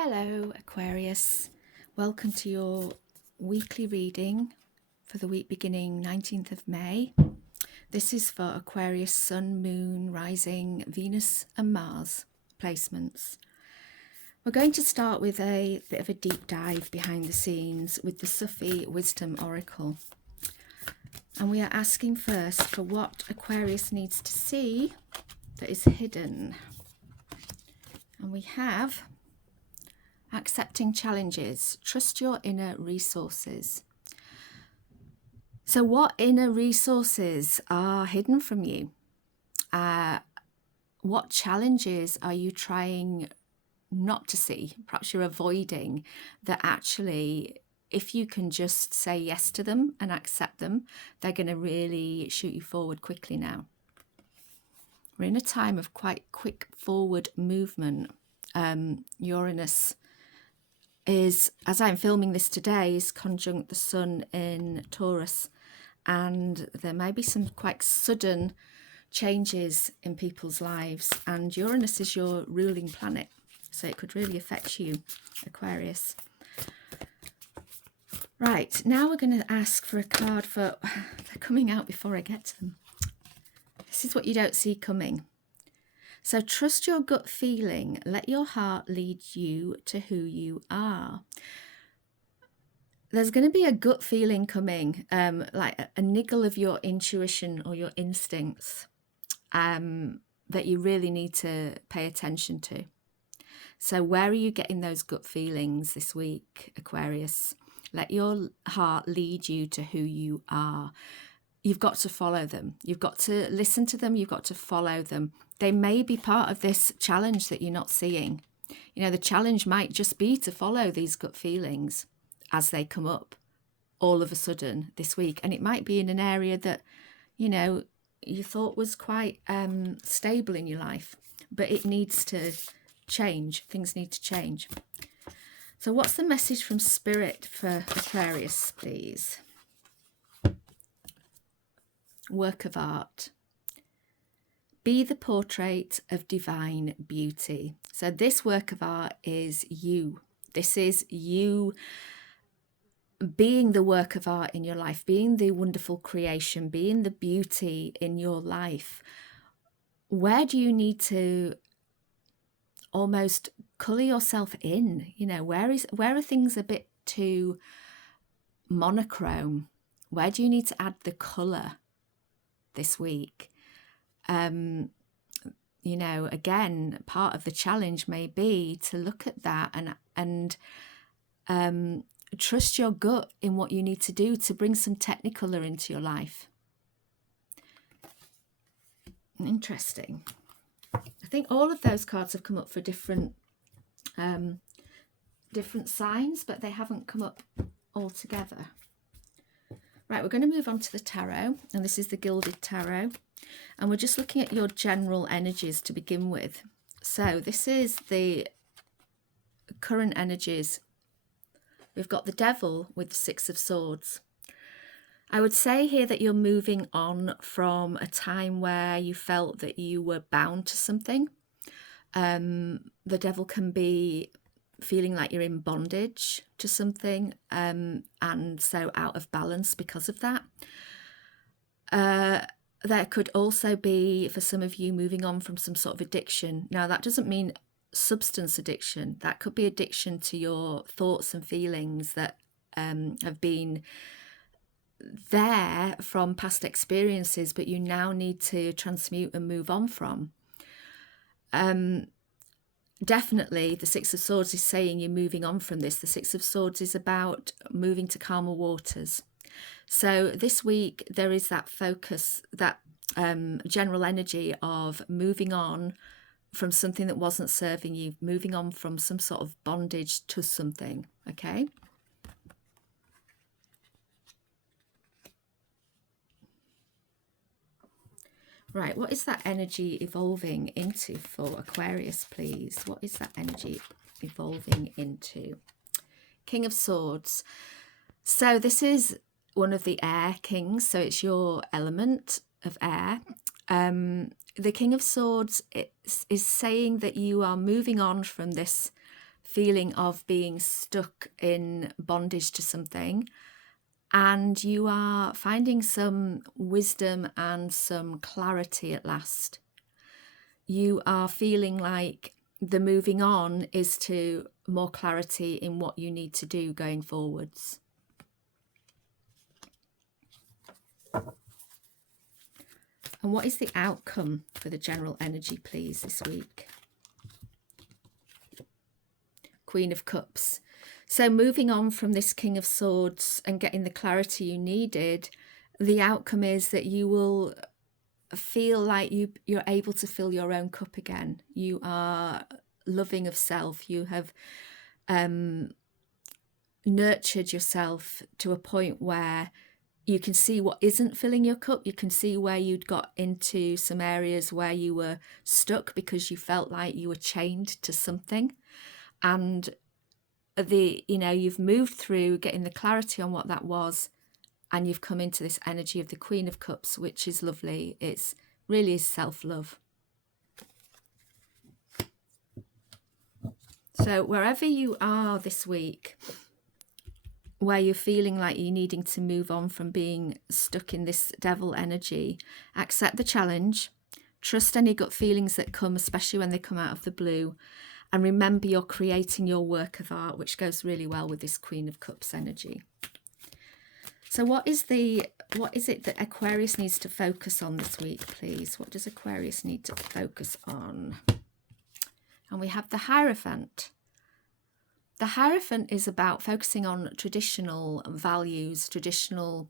Hello, Aquarius. Welcome to your weekly reading for the week beginning 19th of May. This is for Aquarius Sun, Moon, Rising, Venus and Mars placements. We're going to start with a bit of a deep dive behind the scenes with the Sufi Wisdom Oracle. And we are asking first for what Aquarius needs to see that is hidden. And we have accepting challenges, trust your inner resources. So what inner resources are hidden from you? What challenges are you trying not to see? Perhaps you're avoiding that actually, if you can just say yes to them and accept them, they're going to really shoot you forward quickly now. We're in a time of quite quick forward movement. Uranus is, as I'm filming this today, is conjunct the Sun in Taurus, and there may be some quite sudden changes in people's lives, and Uranus is your ruling planet, so it could really affect you, Aquarius. Right, now we're going to ask for a card for, they're coming out before I get to them. This is what you don't see coming. So trust your gut feeling. Let your heart lead you to who you are. There's going to be a gut feeling coming, like a niggle of your intuition or your instincts that you really need to pay attention to. So where are you getting those gut feelings this week, Aquarius? Let your heart lead you to who you are. You've got to follow them. You've got to listen to them. You've got to follow them. They may be part of this challenge that you're not seeing. You know, the challenge might just be to follow these gut feelings as they come up all of a sudden this week. And it might be in an area that, you know, you thought was quite stable in your life, but it needs to change. Things need to change. So what's the message from Spirit for Aquarius, please? Work of art. Be the portrait of divine beauty. So this work of art is you. This is you being the work of art in your life, being the wonderful creation, being the beauty in your life. Where do you need to almost colour yourself in? You know, where are things a bit too monochrome? Where do you need to add the colour this week? You know, again, part of the challenge may be to look at that and trust your gut in what you need to do to bring some technicolor into your life. Interesting. I think all of those cards have come up for different signs, but they haven't come up all together. Right, we're going to move on to the tarot, and this is the Gilded Tarot, and we're just looking at your general energies to begin with. So this is the current energies. We've got the Devil with the Six of Swords. I would say here that you're moving on from a time where you felt that you were bound to something. The Devil can be feeling like you're in bondage to something, and so out of balance because of that. There could also be, for some of you, moving on from some sort of addiction. Now, that doesn't mean substance addiction. That could be addiction to your thoughts and feelings that have been there from past experiences, but you now need to transmute and move on from. Definitely the Six of Swords is saying you're moving on from this. The Six of Swords is about moving to calmer waters. So this week there is that focus, that general energy of moving on from something that wasn't serving you, moving on from some sort of bondage to something, okay? Right, what is that energy evolving into for Aquarius, please? What is that energy evolving into? King of Swords. So this is one of the air kings, so it's your element of air. The King of Swords is saying that you are moving on from this feeling of being stuck in bondage to something, and you are finding some wisdom and some clarity at last. You are feeling like the moving on is to more clarity in what you need to do going forwards. And what is the outcome for the general energy, please, this week? Queen of Cups. So moving on from this King of Swords and getting the clarity you needed, the outcome is that you will feel like you're able to fill your own cup again. You are loving of self. You have nurtured yourself to a point where you can see what isn't filling your cup. You can see where you'd got into some areas where you were stuck because you felt like you were chained to something. And you've moved through getting the clarity on what that was, and you've come into this energy of the Queen of Cups, which is lovely. It's really is self-love. So wherever you are this week, where you're feeling like you're needing to move on from being stuck in this devil energy, accept the challenge, trust any gut feelings that come, especially when they come out of the blue, and remember you're creating your work of art, which goes really well with this Queen of Cups energy. So what is it that Aquarius needs to focus on this week, please? What does Aquarius need to focus on? And we have the Hierophant. The Hierophant is about focusing on traditional values, traditional,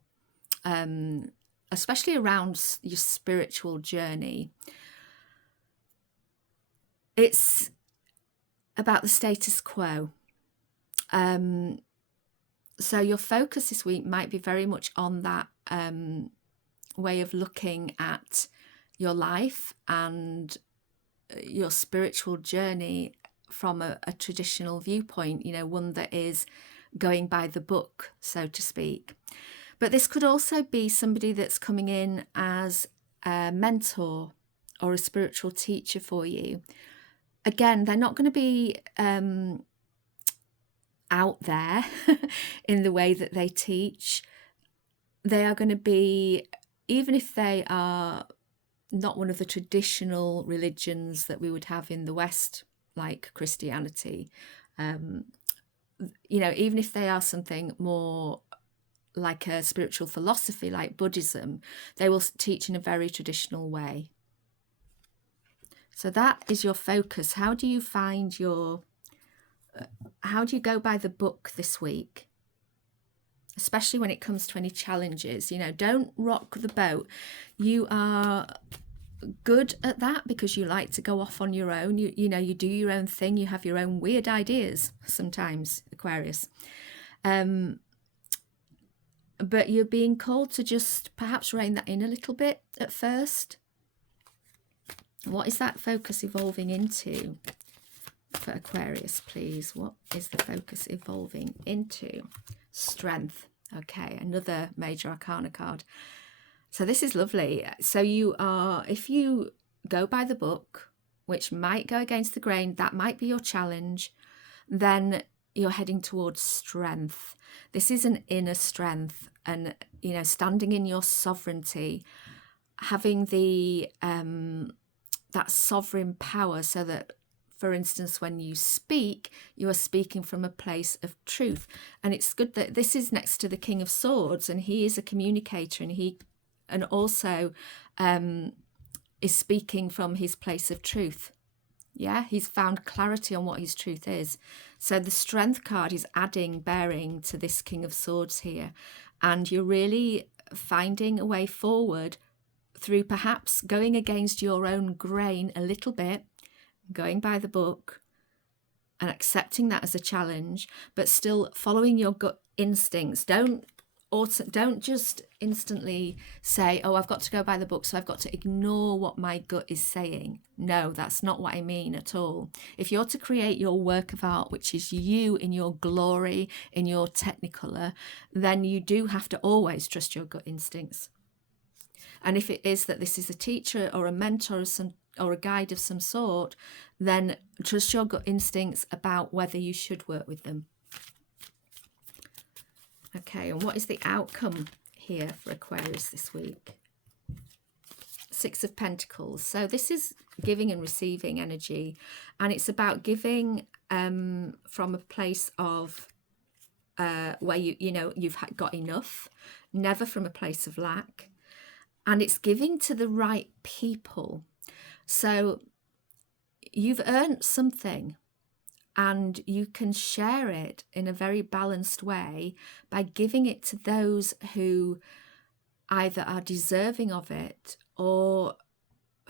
especially around your spiritual journey. It's about the status quo. So your focus this week might be very much on that way of looking at your life and your spiritual journey from a traditional viewpoint, one that is going by the book, so to speak. But this could also be somebody that's coming in as a mentor or a spiritual teacher for you. Again, they're not going to be out there in the way that they teach. They are going to be, even if they are not one of the traditional religions that we would have in the West, like Christianity, even if they are something more like a spiritual philosophy like Buddhism, they will teach in a very traditional way. So that is your focus. How do you go by the book this week? Especially when it comes to any challenges, don't rock the boat. You are good at that because you like to go off on your own. You do your own thing. You have your own weird ideas sometimes, Aquarius. But you're being called to just perhaps rein that in a little bit at first. What is that focus evolving into for Aquarius, please? What is the focus evolving into? Strength. Okay, another major arcana card. So this is lovely. So if you go by the book, which might go against the grain, that might be your challenge, then you're heading towards strength. This is an inner strength, and standing in your sovereignty, having the that sovereign power, so that, for instance, when you speak, you are speaking from a place of truth. And it's good that this is next to the King of Swords, and he is a communicator, and also is speaking from his place of truth. Yeah, he's found clarity on what his truth is. So the Strength card is adding bearing to this King of Swords here. And you're really finding a way forward through perhaps going against your own grain a little bit, going by the book and accepting that as a challenge, but still following your gut instincts. Don't just instantly say, oh, I've got to go by the book, so I've got to ignore what my gut is saying. No, that's not what I mean at all. If you're to create your work of art, which is you in your glory, in your technicolor, then you do have to always trust your gut instincts. And if it is that this is a teacher or a mentor or a guide of some sort, then trust your gut instincts about whether you should work with them. Okay, and what is the outcome here for Aquarius this week? Six of Pentacles. So this is giving and receiving energy, and it's about giving from a place of where you've got enough, never from a place of lack, and it's giving to the right people. So you've earned something, and you can share it in a very balanced way by giving it to those who either are deserving of it or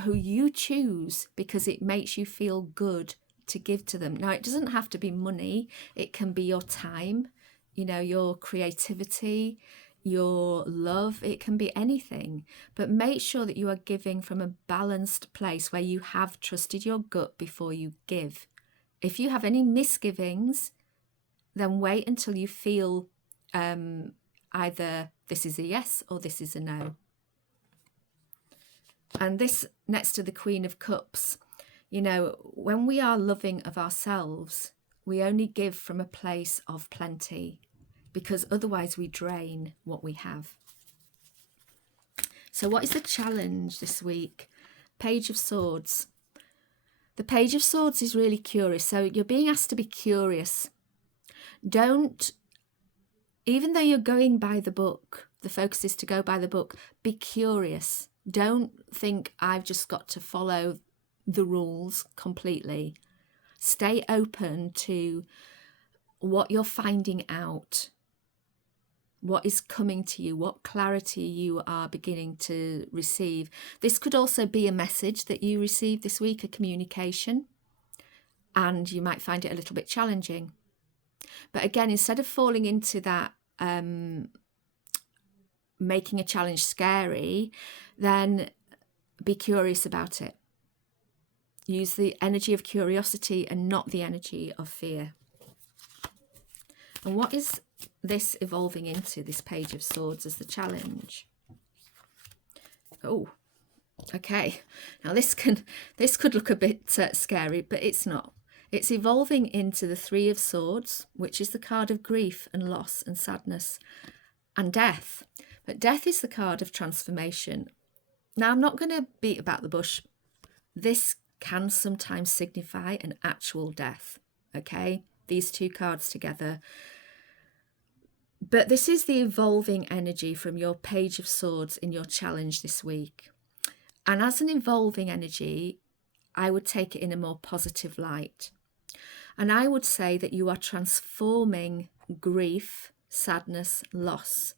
who you choose because it makes you feel good to give to them. Now, it doesn't have to be money. It can be your time, your creativity, your love. It can be anything. But make sure that you are giving from a balanced place where you have trusted your gut before you give. If you have any misgivings, then wait until you feel either this is a yes or this is a no. And this next to the Queen of Cups, when we are loving of ourselves, we only give from a place of plenty, because otherwise we drain what we have. So what is the challenge this week? Page of Swords. The Page of Swords is really curious. So you're being asked to be curious. Even though you're going by the book, the focus is to go by the book, be curious. Don't think I've just got to follow the rules completely. Stay open to what you're finding out, what is coming to you, what clarity you are beginning to receive. This could also be a message that you receive this week, a communication, and you might find it a little bit challenging. But again, instead of falling into that making a challenge scary, then be curious about it. Use the energy of curiosity and not the energy of fear. And what is this evolving into, this Page of Swords, as the challenge? Oh, okay. Now this could look a bit scary, but it's not. It's evolving into the Three of Swords, which is the card of grief and loss and sadness and death. But death is the card of transformation. Now, I'm not going to beat about the bush. This can sometimes signify an actual death, okay? These two cards together. But this is the evolving energy from your Page of Swords in your challenge this week. And as an evolving energy, I would take it in a more positive light. And I would say that you are transforming grief, sadness, loss,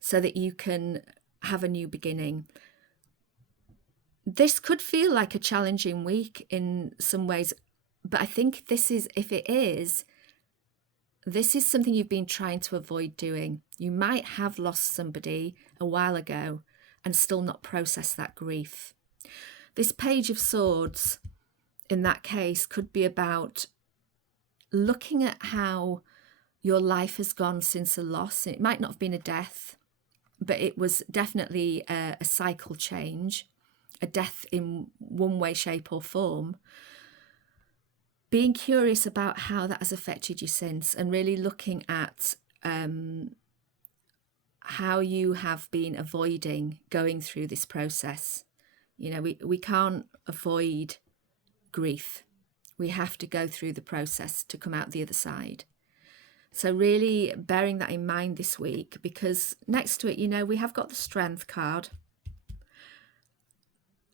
so that you can have a new beginning. This could feel like a challenging week in some ways, but I think this is something you've been trying to avoid doing. You might have lost somebody a while ago and still not process that grief. This Page of Swords, in that case, could be about looking at how your life has gone since a loss. It might not have been a death, but it was definitely a cycle change, a death in one way, shape or form. Being curious about how that has affected you since, and really looking at how you have been avoiding going through this process. We can't avoid grief. We have to go through the process to come out the other side. So really bearing that in mind this week, because next to it, we have got the Strength card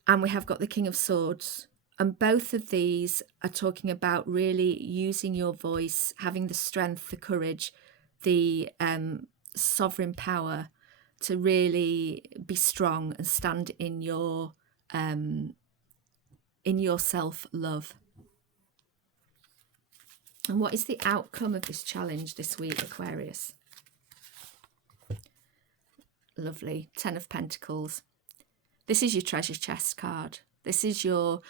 and we have got the King of Swords. And both of these are talking about really using your voice, having the strength, the courage, the sovereign power to really be strong and stand in your self-love. And what is the outcome of this challenge this week, Aquarius? Lovely. 10 of Pentacles. This is your treasure chest card. This is your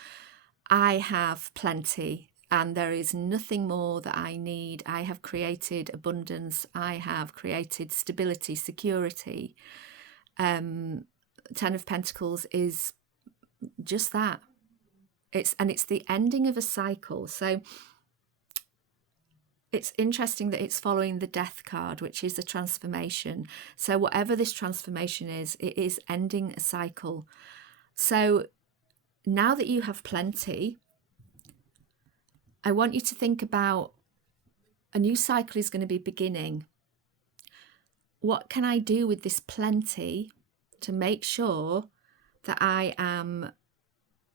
I have plenty and there is nothing more that I need. I have created abundance. I have created stability, security. 10 of Pentacles is just that. It's the ending of a cycle. So it's interesting that it's following the death card, which is a transformation. So whatever this transformation is, it is ending a cycle. So now that you have plenty, I want you to think about a new cycle is going to be beginning. What can I do with this plenty to make sure that I am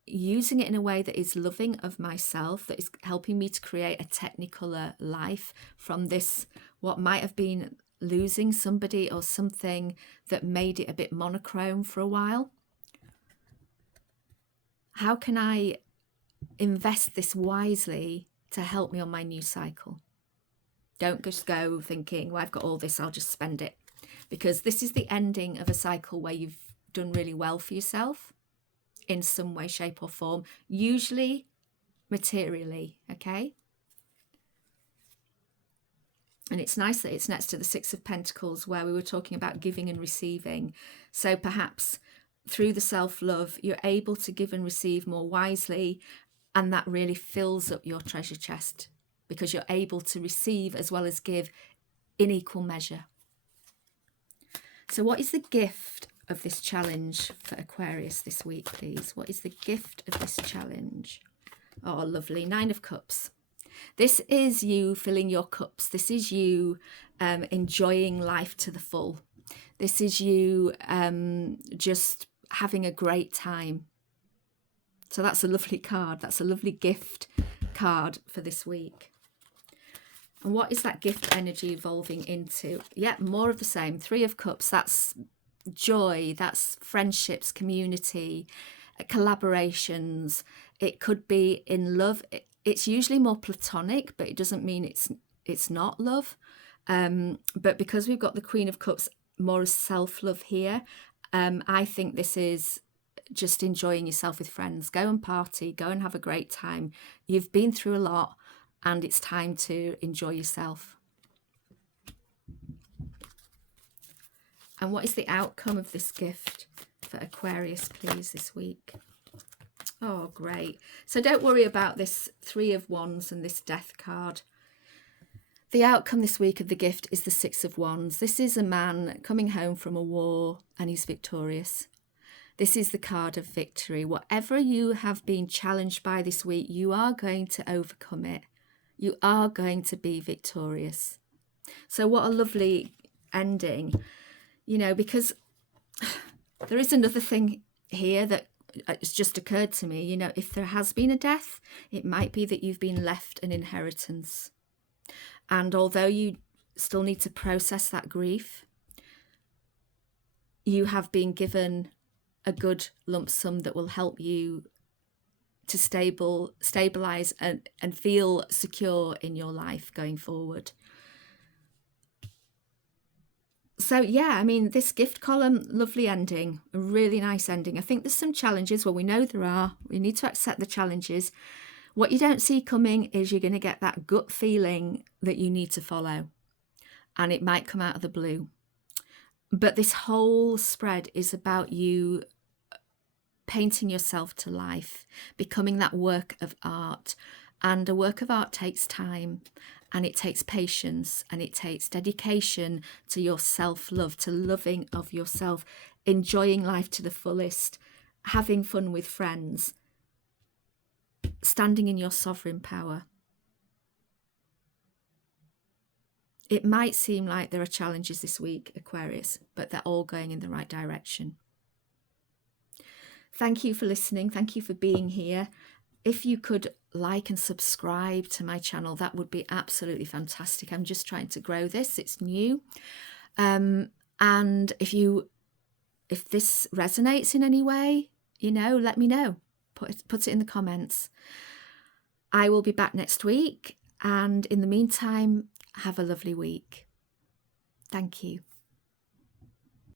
using it in a way that is loving of myself, that is helping me to create a technicolor life from this, what might have been losing somebody or something that made it a bit monochrome for a while? How can I invest this wisely to help me on my new cycle? Don't just go thinking, well, I've got all this, I'll just spend it. Because this is the ending of a cycle where you've done really well for yourself in some way, shape or form, usually materially, okay? And it's nice that it's next to the Six of Pentacles, where we were talking about giving and receiving. So perhaps through the self-love, you're able to give and receive more wisely, and that really fills up your treasure chest because you're able to receive as well as give in equal measure. So what is the gift of this challenge for Aquarius this week, please? What is the gift of this challenge? Oh, lovely. 9 of Cups. This is you filling your cups. This is you enjoying life to the full. This is you just having a great time. So that's a lovely card. That's a lovely gift card for this week. And what is that gift energy evolving into? Yeah, more of the same. 3 of Cups. That's joy. That's friendships, community, collaborations. It could be in love. It's usually more platonic, but it doesn't mean it's not love. But because we've got the Queen of Cups more as self-love here, I think this is just enjoying yourself with friends. Go and party, go and have a great time. You've been through a lot and it's time to enjoy yourself. And what is the outcome of this gift for Aquarius, please, this week? Oh, great. So don't worry about this 3 of Wands and this death card. The outcome this week of the gift is the 6 of Wands. This is a man coming home from a war and he's victorious. This is the card of victory. Whatever you have been challenged by this week, you are going to overcome it. You are going to be victorious. So what a lovely ending, you know, because there is another thing here that it's just occurred to me. You know, if there has been a death, it might be that you've been left an inheritance. And although you still need to process that grief, you have been given a good lump sum that will help you to stabilize and feel secure in your life going forward. So yeah, I mean, this gift column, lovely ending, a really nice ending. I think there's some challenges. Well, we know there are. We need to accept the challenges. What you don't see coming is you're going to get that gut feeling that you need to follow. And it might come out of the blue. But this whole spread is about you painting yourself to life, becoming that work of art. And a work of art takes time, and it takes patience, and it takes dedication to your self-love, to loving of yourself, enjoying life to the fullest, having fun with friends, standing in your sovereign power. It might seem like there are challenges this week, Aquarius, but they're all going in the right direction. Thank you for listening. Thank you for being here. If you could like and subscribe to my channel, that would be absolutely fantastic. I'm just trying to grow this. It's new. And if this resonates in any way, you know, let me know. Put it in the comments. I will be back next week. And in the meantime, have a lovely week. Thank you.